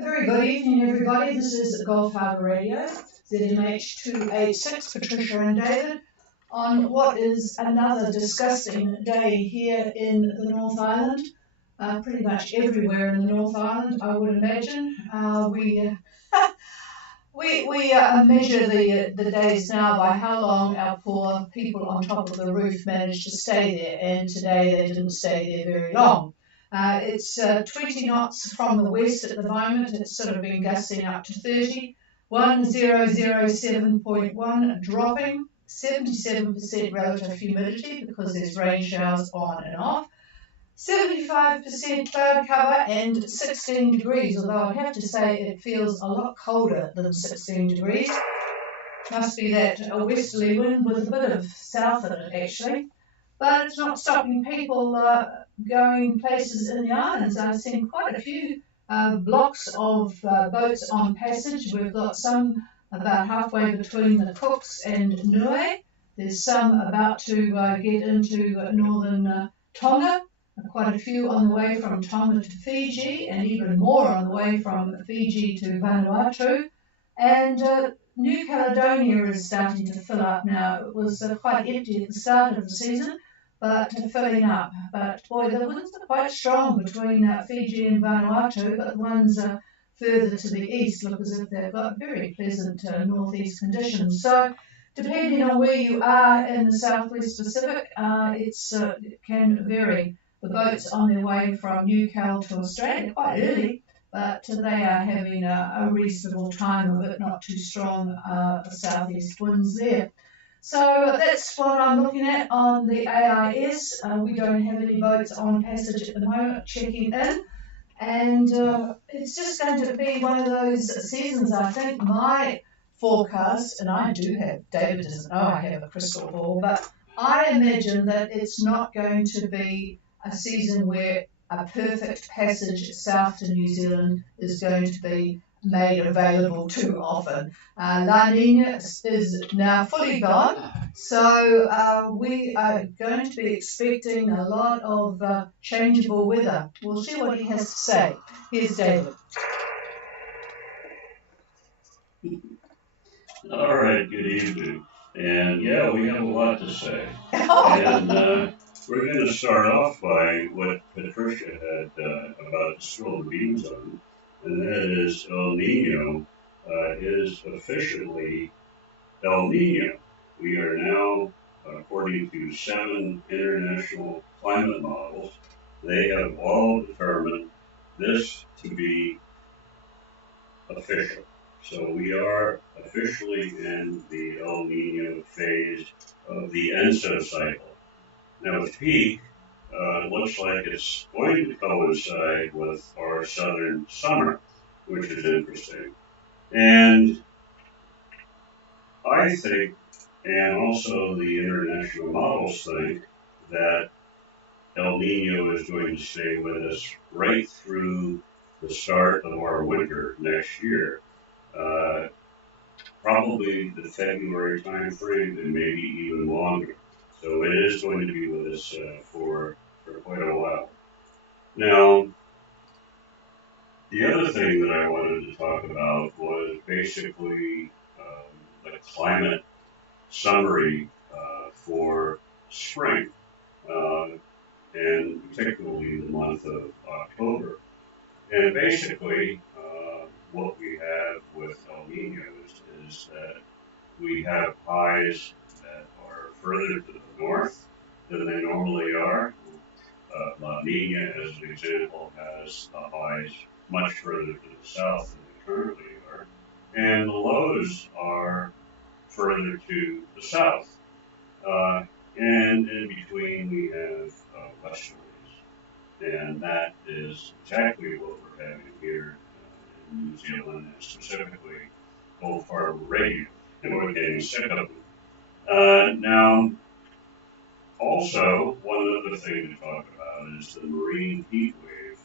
A very good evening, everybody. This is Gulf Harbour Radio, ZMH 286, Patricia and David, on what is another disgusting day here in the North Island. Pretty much everywhere in the North Island, I would imagine. We measure the days now by how long our poor people on top of the roof managed to stay there, and today they didn't stay there very long. It's 20 knots from the west at the moment. It's sort of been gusting up to 30. 1007.1 dropping, 77% relative humidity because there's rain showers on and off. 75% cloud cover and 16 degrees, although I'd have to say it feels a lot colder than 16 degrees. Must be that a westerly wind with a bit of south in it, actually. But it's not stopping people going places in the islands. I've seen quite a few blocks of boats on passage. We've got some about halfway between the Cooks and Niue. There's some about to get into northern Tonga. Quite a few on the way from Tonga to Fiji, and even more on the way from Fiji to Vanuatu. And New Caledonia is starting to fill up now. It was quite empty at the start of the season, but filling up. But boy, the winds are quite strong between Fiji and Vanuatu, but the ones further to the east look as if they've got very pleasant northeast conditions. So depending on where you are in the Southwest Pacific, it can vary. The boats on their way from New Cal to Australia quite early, but they are having a reasonable time of it, not too strong southeast winds there. So that's what I'm looking at on the AIS. We don't have any boats on passage at the moment checking in, and it's just going to be one of those seasons. I think my forecast, and I do have, David doesn't know I have a crystal ball, but I imagine that it's not going to be a season where a perfect passage south to New Zealand is going to be made available too often. La Nina is now fully gone, so we are going to be expecting a lot of changeable weather. We'll see what he has to say. Here's David. All right, good evening. And yeah, we have a lot to say. And we're going to start off by what Patricia had about to spill the beans on, and that is El Nino is officially El Nino. We are now, according to 7 international climate models, they have all determined this to be official. So we are officially in the El Nino phase of the ENSO cycle. Now its peak looks like it's going to coincide with our southern summer, which is interesting. And I think, and also the international models think, that El Nino is going to stay with us right through the start of our winter next year. Probably the February time frame and maybe even longer. So it is going to be with us for quite a while. Now, the other thing that I wanted to talk about was basically the climate summary for spring, and particularly the month of October. And basically, what we have with El Nino is that we have highs that are further to the north than they normally are. La Nina, as an example, has the highs much further to the south than they currently are. And the lows are further to the south. And in between we have westerlies. And that is exactly what we're having here in New Zealand, and specifically Gulf Harbour Radio. And we're getting sick of them. Now, also, one other thing to talk about is the marine heat wave.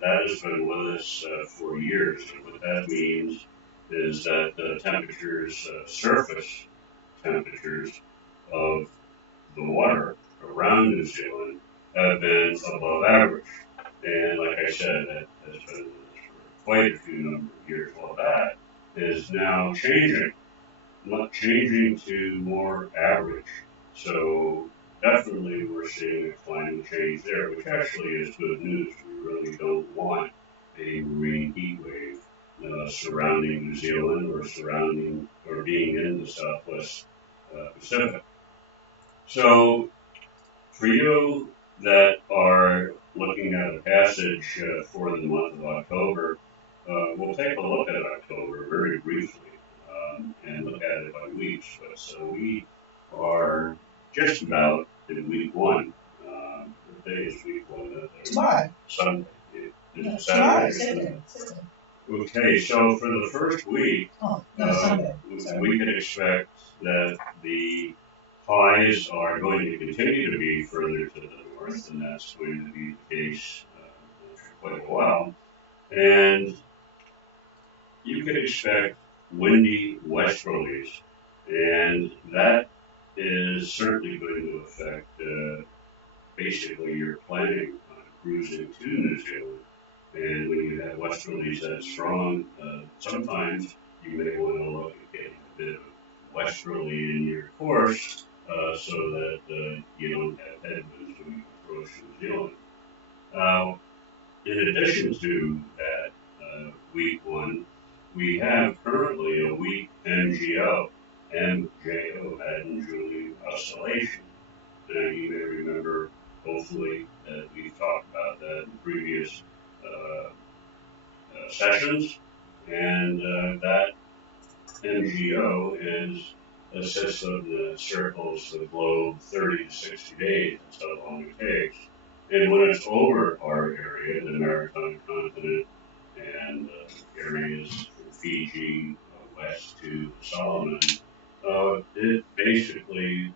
That has been with us for years. And what that means is that the temperatures, surface temperatures of the water around New Zealand have been above average. And like I said, that has been with us quite a few number of years. Well, that is now changing, not changing to more average. So definitely we're seeing a climate change there, which actually is good news. We really don't want a marine heat wave surrounding New Zealand or surrounding or being in the Southwest Pacific. So for you that are looking at a passage for the month of October, we'll take a look at October very briefly and look at it by weeks. But so we are just about in week one. What day is week one? Tomorrow. Sunday. No, Saturday. Saturday. Okay, so for the first week, Sunday. we can expect that the highs are going to continue to be further to the north, and that's going to be the case for quite a while. And you can expect windy westerlies, and that is certainly going to affect basically your planning on cruising to New Zealand. And when you have westerlies that strong, sometimes you may want to look at getting a bit of westerly in your course so that you don't have headwinds when you approach New Zealand. Now, in addition to that, week one, we have currently a weak MJO, Madden Julian Oscillation. Now, you may remember, hopefully, that we've talked about that in previous sessions, and that MGO assists of the circles the globe 30 to 60 days. That's how long it takes. And when it's over our area, the maritime continent and areas from Fiji west to Solomon, it basically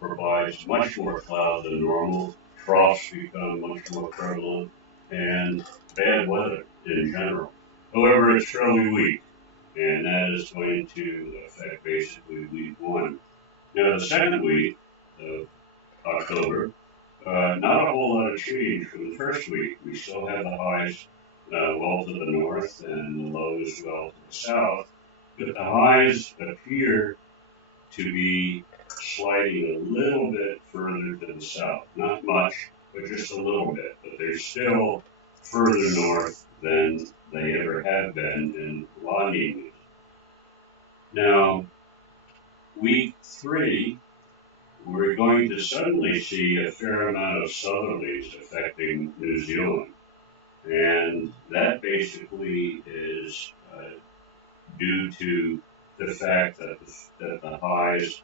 provides much more cloud than normal. Troughs become much more prevalent, and bad weather in general. However, it's fairly weak, and that is going to affect basically week one. Now, the second week of October, not a whole lot of change from the first week. We still have the highs well to the north and the lows well to the south, but the highs appear to be sliding a little bit further to the south. Not much, but just a little bit. But they're still further north than they ever have been in La Nina. Now, week three, we're going to suddenly see a fair amount of southerlies affecting New Zealand. And that basically is due to the fact that the highs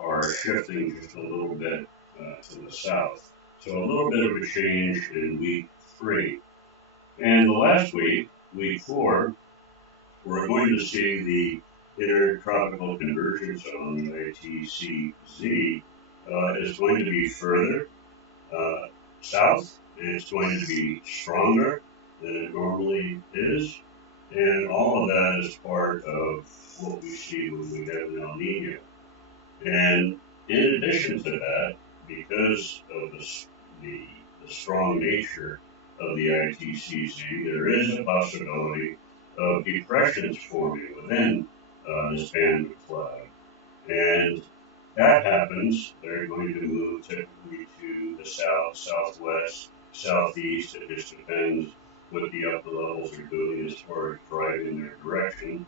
are shifting just a little bit to the south. So a little bit of a change in week three. And the last week, week four, we're going to see the intertropical convergence zone, ITCZ, is going to be further south, and it's going to be stronger than it normally is. And all of that is part of what we see when we have an El Nino. And in addition to that, because of the strong nature of the ITCZ, there is a possibility of depressions forming within this band of cloud. And that happens, they're going to move typically to the south, southwest, southeast. It just depends what the upper levels are doing as far as driving their direction.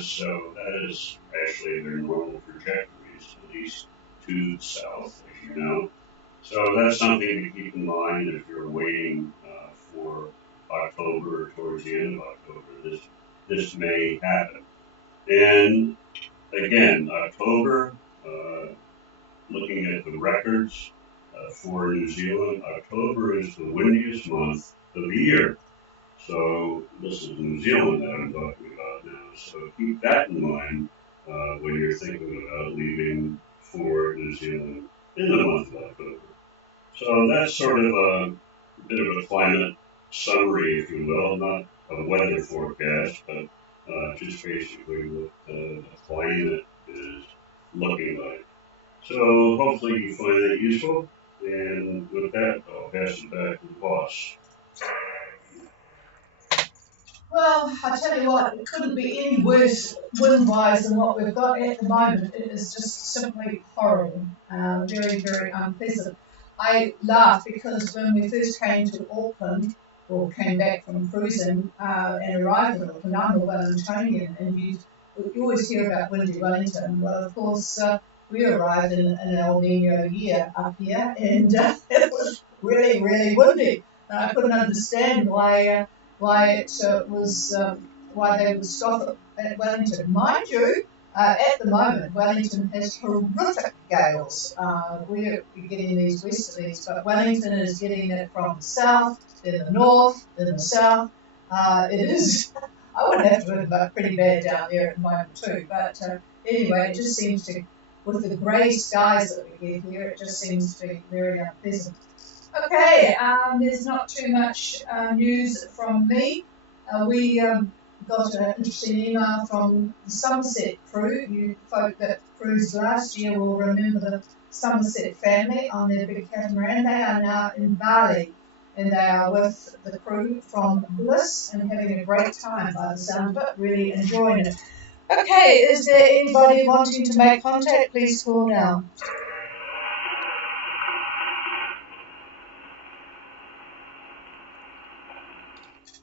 So that is actually their normal trajectories, at least to the south, as you know. So that's something to keep in mind if you're waiting for October or towards the end of October. This may happen. And again, October, looking at the records for New Zealand, October is the windiest month of the year. So this is New Zealand that I'm talking about now. So keep that in mind when you're thinking about leaving for New Zealand in the month of October. So that's sort of a bit of a climate summary, if you will, not a weather forecast, but just basically what the climate is looking like. So hopefully you find that useful, and with that, I'll pass it back to the boss. Well, I tell you what, it couldn't be any worse wind-wise than what we've got at the moment. It is just simply horrible, very, very unpleasant. I laugh because when we first came to Auckland, or came back from cruising and arrived at Auckland, I'm a Wellingtonian, and you always hear about windy Wellington. Well, of course, we arrived in an El Nino year up here, and it was really, really windy. And I couldn't understand why they would stop at Wellington. Mind you, at the moment, Wellington has horrific gales. We're getting these westerlies, but Wellington is getting it from the south, then the north, then the south. It is, I would have to admit, pretty bad down there at the moment too. But anyway, it just seems to, with the grey skies that we get here, it just seems to be very unpleasant. Okay, there's not too much news from me. We got an interesting email from the Somerset crew. You folk that cruised last year will remember the Somerset family on their big catamaran. They are now in Bali, and they are with the crew from Bliss and having a great time by the sound of it, really enjoying it. Okay, is there anybody wanting to make contact? Please call now.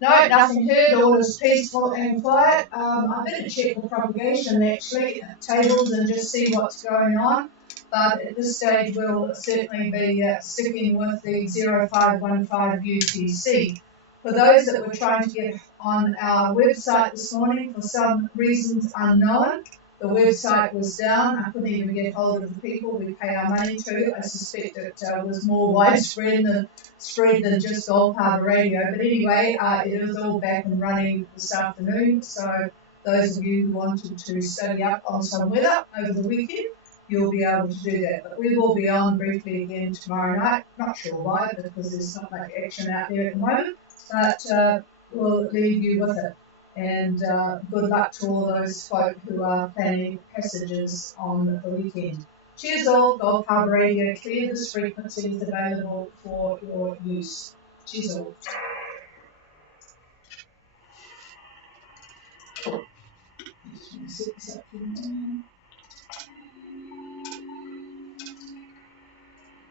No, nothing heard. All is peaceful and quiet. I better check the propagation actually tables and just see what's going on. But at this stage, we'll certainly be sticking with the 0515 UTC. For those that were trying to get on our website this morning for some reasons unknown, the website was down. I couldn't even get hold of the people we pay our money to. I suspect it was more widespread than just Gold Harbour Radio. But anyway, it is all back and running this afternoon. So those of you who wanted to study up on some weather over the weekend, you'll be able to do that. But we will be on briefly again tomorrow night. Not sure why, because there's not much action out there at the moment. But we'll leave you with it. And good luck to all those folk who are planning passages on the weekend. Cheers all, Gold Harbour Radio, clear this frequency is available for your use. Cheers all. Set this up here.